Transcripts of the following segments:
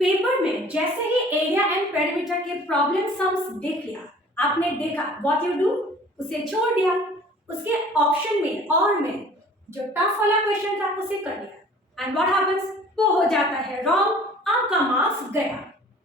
Paper में जैसे ही area and perimeter के प्रॉब्लम सम्स देख लिया, आपने देखा व्हाट यू डू, उसे छोड़ दिया, उसके ऑप्शन में और में जो टफ वाला क्वेश्चन था उसे कर दिया एंड व्हाट हैपेंस, वो हो जाता है रॉन्ग, आपका मार्क्स गया।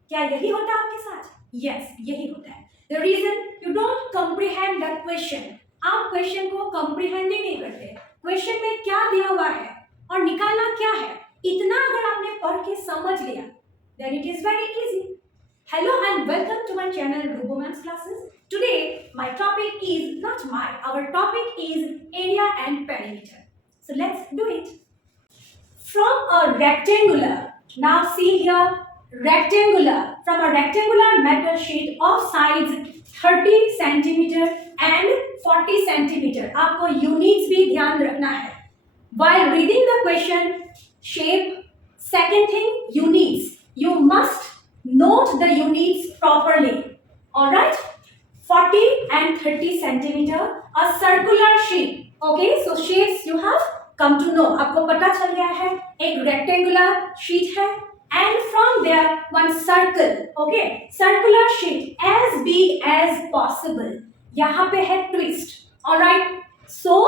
क्या यही होता है आपके साथ? यस, यही होता है। The reason you don't comprehend the question, आप क्वेश्चन को कंप्रीहेंड ही नहीं करते। क्वेश्चन में क्या दिया हुआ है और निकालना क्या है, इतना अगर आपने पढ़ के समझ लिया then it is very easy. Hello and welcome to my channel Roboman's Classes. Today my topic is not mine, our topic is area and perimeter. So let's do it. From a rectangular, now see here, rectangular, from a rectangular metal sheet of sides 30 centimeter and 40 centimeter, आपको units भी ध्यान रखना है while reading the question. Shape, second thing, units. You must note the units properly. Alright? 40 and 30 centimeter, a circular sheet. Okay, so shapes you have come to know. आपको पता चल गया है एक rectangular sheet है and from there one circle. Okay, circular sheet as big as possible. यहाँ पे है twist. Alright? So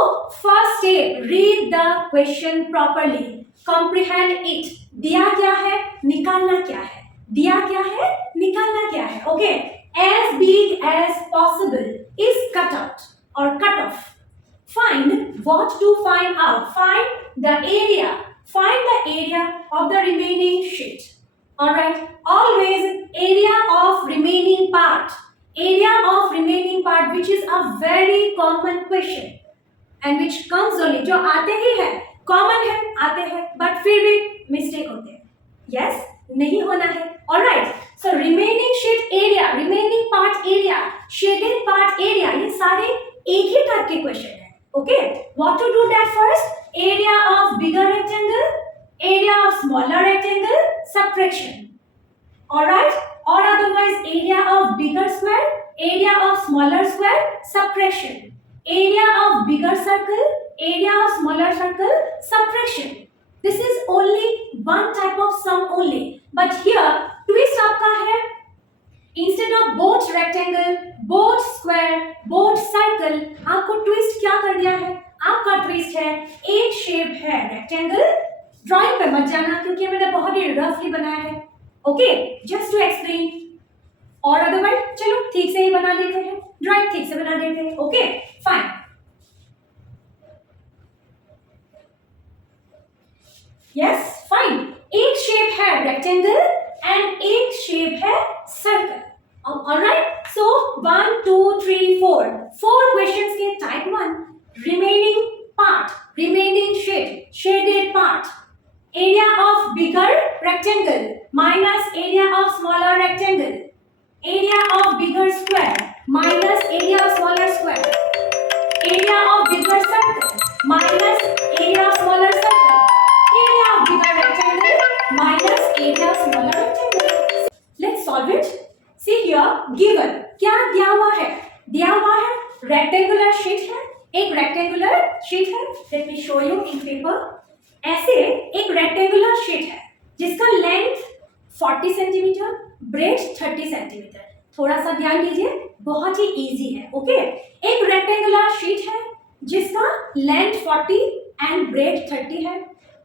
first step, read the question properly. Comprehend it. दिया क्या है, निकालना क्या है, दिया क्या है, निकालना क्या है. Okay, as big as possible is cut out or cut off. Find what to find out. Find the area. Find the area of the remaining sheet. Alright, always area of remaining part. Area of remaining part, which is a very common question and which comes only, जो आते ही है, common है, आते हैं, but फिर भी mistake होते हैं. यस, नहीं होना है. Alright, so remaining sheet area, remaining part area, shaded part area, ये सारे एक ही टाइप के क्वेश्चन है. Okay, what to do that first? Area of bigger rectangle, area of smaller rectangle, subtraction. Alright, और otherwise area of bigger square, area of smaller square, subtraction. Area of bigger circle, area of smaller circle, subtraction. This is only one type of sum only. But here twist आपका है, instead of both rectangle, both square, both circle, आपको twist क्या कर दिया है? आपका twist है, एक शेप है rectangle. ड्राइंग पे मत जाना क्योंकि मैंने बहुत ही रफली बनाया है. Okay, just to explain. और अदरवाइज चलो ठीक से ही बना देते हैं, ड्राइंग ठीक से बना देते हैं. Okay, fine. Yes, fine. एक शेप है रेक्टेंगल एंड एक शेप है सर्कल. ऑलराइट, सो 1 2 3 4 क्वेश्चंस के type 1, remaining part, remaining shade, shaded part. Area of bigger rectangle minus area of smaller rectangle. Area of bigger square minus area of smaller square. Area of bigger circle minus area of smaller circle. Area of bigger rectangle minus area of smaller rectangle. Let's solve it. See here, given क्या दिया हुआ है? दिया हुआ है rectangular sheet है, एक rectangular sheet है. Let me show you in paper. ऐसे एक rectangular sheet है जिसका length 40 सेंटीमीटर, ब्रेड 30 सेंटीमीटर. थोड़ा सा ध्यान दीजिए, बहुत ही इजी है. ओके, एक रेक्टेंगुलर शीट है जिसका लेंथ 40 एंड ब्रेड 30 है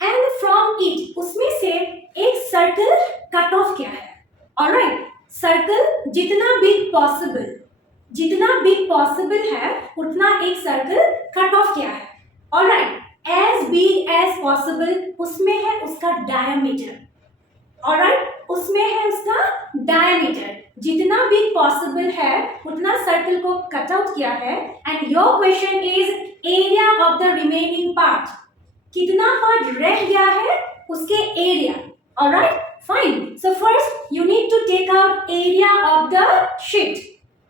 एंड फ्रॉम इट, उसमें से एक सर्कल कट ऑफ किया है. ऑलराइट, सर्कल जितना बिग पॉसिबल, जितना बिग पॉसिबल है उतना एक सर्कल कट ऑफ किया है. Alright, as big as possible, उसमें है उसका डायमीटर. ऑलराइट, उसमें है उसका डायमीटर. जितना भी पॉसिबल है उतना सर्कल को कट आउट किया है and your question is area of the remaining part. कितना पार्ट रह गया है उसके area. Alright, fine. So first you need to take out area of the sheet.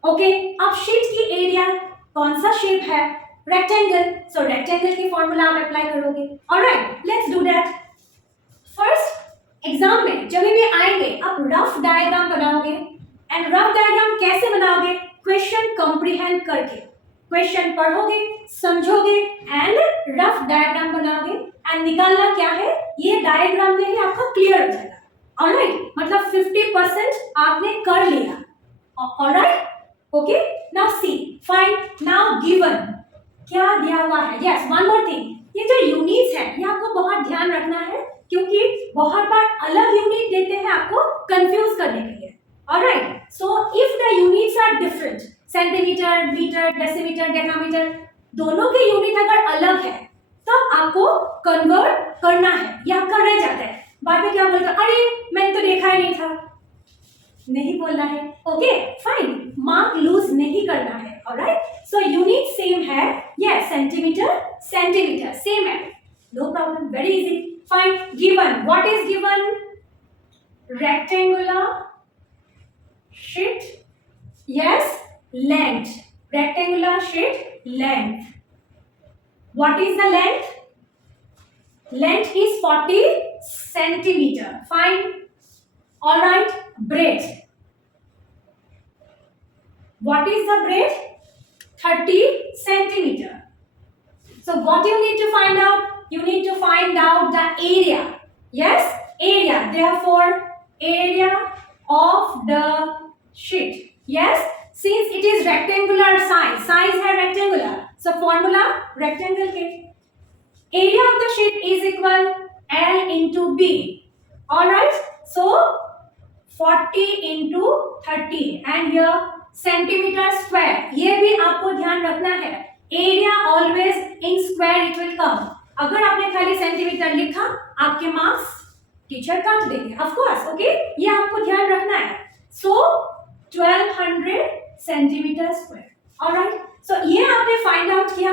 Okay, अब शीट की एरिया, कौन सा शेप है? रेक्टेंगल. सो रेक्टेंगल की फॉर्मूला आप अप्लाई करोगे. Alright, let's do that. First, exam में जब भी आएंगे आप रफ डायग्राम बनाओगे एंड रफ डायग्राम कैसे बनाओगे? क्वेश्चन कंप्रीहेंड करके, क्वेश्चन पढ़ोगे, समझोगे एंड रफ डायग्राम बनाओगे एंड निकालना क्या है, ये डायग्राम में ही आपका क्लियर हो जाएगा. ऑलराइट, मतलब 50% आपने कर लिया। Alright, okay, now see, find now given क्या दिया हुआ है। यस, वन मोर थिंग, ये जो यूनिट्स है ये आपको बहुत ध्यान रखना है, क्योंकि बहुत बार अलग यूनिट देते हैं आपको कंफ्यूज करने के लिए। Alright, so if the units are different, centimetre, metre, decimetre, decametre, दोनों के यूनिट अगर अलग है तब आपको कन्वर्ट करना है या कर रह जाता है। बाद में क्या बोलते हैं, अरे मैंने तो देखा ही नहीं था, नहीं बोलना है। ओके फाइन, मार्क लूज नहीं करना है। ऑलराइट, सो यूनिट सेम है, यस, सेंटीमीटर सेंटीमीटर सेम है, no problem, very easy. Fine, given, what is given? Rectangular sheet, yes, length, rectangular sheet length, what is the length? Length is 40 centimeter. Fine. All right. Breadth. What is the breadth? 30 centimeter. So what you need to find out? You need to find out the area. Yes, area. Therefore, area of the sheet. Yes, since it is rectangular size, size है rectangular. So formula rectangle के area of the sheet is equal L into B. All right. So 40 into 30 and here centimeter square. ये भी आपको ध्यान रखना है. Area always in square it will come. अगर आपने खाली सेंटीमीटर लिखा आपके मार्क्स टीचर काट देंगे. Of course, okay? ये आपको ध्यान रखना है. So 1200 centimetre square. All right. So ये आपने फाइंड आउट किया.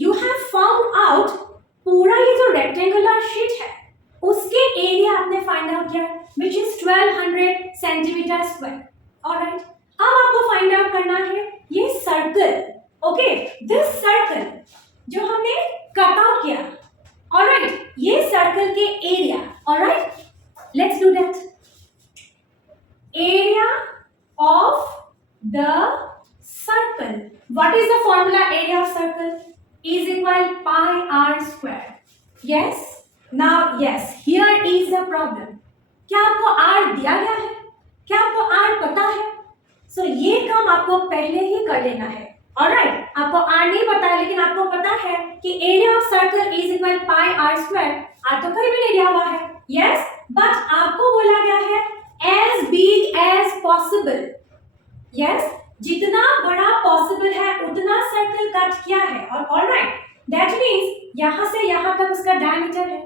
यू हैव फाउंड आउट पूरा ये जो रेक्टेंगुलर शीट है उसके एरिया आपने फाइंड आउट किया, which is 1200 centimetre square. Alright, अब आपको फाइंड आउट करना है ये सर्कल. ओके, दिस सर्कल जो हमने कट आउट किया. ऑलराइट, ये सर्कल के area. Alright, let's do that. Area of the circle. What is the formula area of circle? Is equal pi r square. Yes. Now yes, here is the problem. क्या आपको r दिया गया है? क्या आपको r पता है? So ये काम आपको पहले ही कर लेना है. Alright, आपको r नहीं पता है लेकिन आपको पता है कि area of circle is equal pi r square. r तो कहीं भी नहीं दिया हुआ है. Yes, but आपको बोला गया है as big as possible. Yes, जितना बड़ा पॉसिबल है उतना सर्कल कट किया है. और ऑलराइट, दैट मींस यहां से यहां तक उसका डायमीटर है.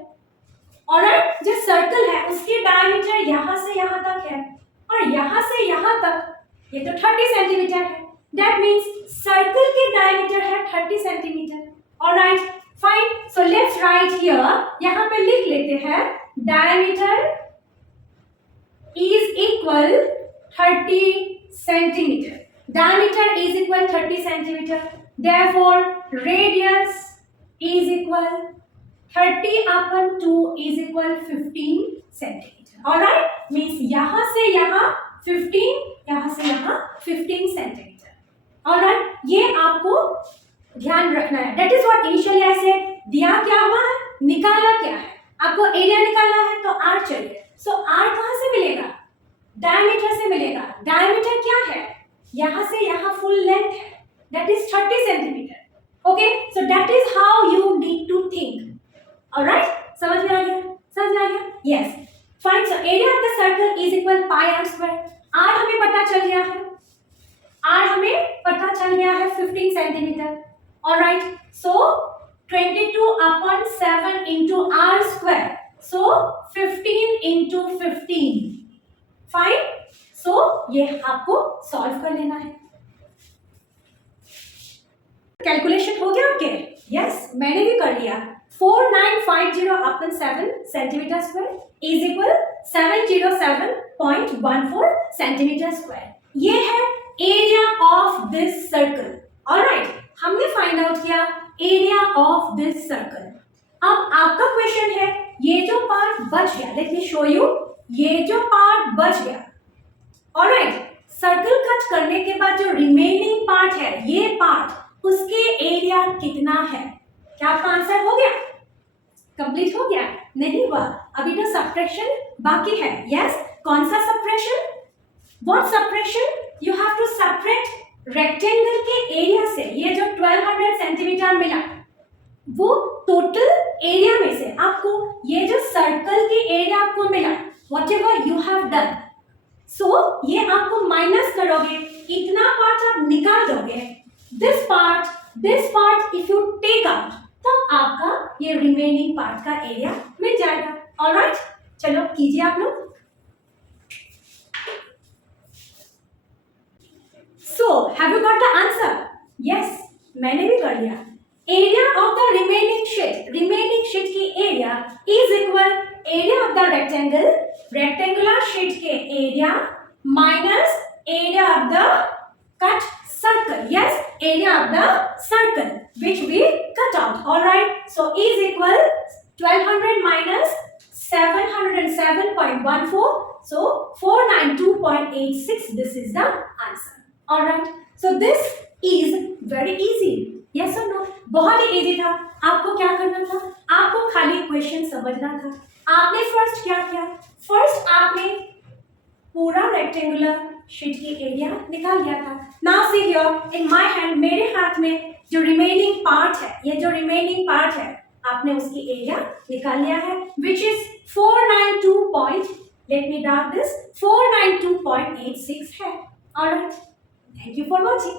ऑलराइट, जो सर्कल है उसकी डायमीटर यहां से यहां तक है और यहां से यहां तक ये तो 30 सेंटीमीटर है. दैट मींस सर्कल की डायमीटर है 30 centimetre. Alright, fine. So let's write here, यहां पे लिख लेते हैं diameter is equal 30 centimeter. Diameter is equal 30 centimeter. Therefore, radius is equal 30 upon 2 is equal 15 centimeter. Alright? Means यहाँ से यहाँ 15, यहाँ से यहाँ 15 centimeter. Alright? ये आपको ध्यान रखना है. That is what initially I said. दिया क्या हुआ है? निकाला क्या है? आपको एरिया निकालना है तो r चाहिए. So r कहाँ से मिलेगा? डायमीटर से मिलेगा. डायमीटर क्या है? यहां से यहां फुल लेंथ है, that is 30 centimetre. Okay, so that is how you need to think. Alright, समझ में आ गया? समझ में आ गया? Yes. Fine. So area of the circle is equal pi r square. R हमें पता चल गया है. आर हमें पता चल गया है 15 centimetre. Alright, so 22 upon 7 into r square. So 15 into 15. Fine. So ये आपको सॉल्व कर लेना है. कैलकुलेशन हो गया आपके? यस, मैंने भी कर लिया. 4950 upon 7 centimetre square is equal 707.14 centimetre square. ये है area of this circle. Alright, हमने फाइंड आउट किया एरिया ऑफ दिस सर्कल. अब आपका क्वेश्चन है ये जो पार्ट बच गया, लेट मी शो यू. ये जो पार्ट बच गया, ऑलराइट, सर्कल कट करने के बाद जो रिमेनिंग पार्ट है ये पार्ट, उसके एरिया कितना है? क्या आपका आंसर हो गया? कंप्लीट हो गया? नहीं हुआ? अभी तो सब्ट्रैक्शन बाकी है. यस, कौन सा subtraction? What subtraction? You have to subtract rectangle के एरिया से. ये जो 1200 सेंटीमीटर मिला वो टोटल एरिया में से आपको ये जो सर्कल के एरिया आपको मिला, whatever you have done, so ये आपको माइनस करोगे, इतना पार्ट आप निकाल दोगे. This part if you take out तब आपका ये रिमेनिंग पार्ट का एरिया मिल जाएगा. ऑलराइट, चलो कीजिए आप लोग. So have you got the answer? Yes, मैंने भी कर लिया. Area of the remaining sheet की area is equal area of the rectangular sheet के area minus area of the cut circle. Yes, area of the circle which we cut out. All right, so is equal 1200 minus 707.14, so 492.86. This is the answer. All right, so this is very easy. Yes or no? बहुत ही easy था. आपको क्या करना था? आपको खाली question समझना था. आपने फर्स्ट क्या किया? फर्स्ट आपने पूरा रेक्टेंगुलर शीट की एरिया निकाल लिया था. Now see here in my hand, मेरे हाथ में जो रिमेनिंग पार्ट है, ये जो रिमेनिंग पार्ट है आपने उसकी एरिया निकाल लिया है, विच इज 492.86 है. Alright, thank you for watching.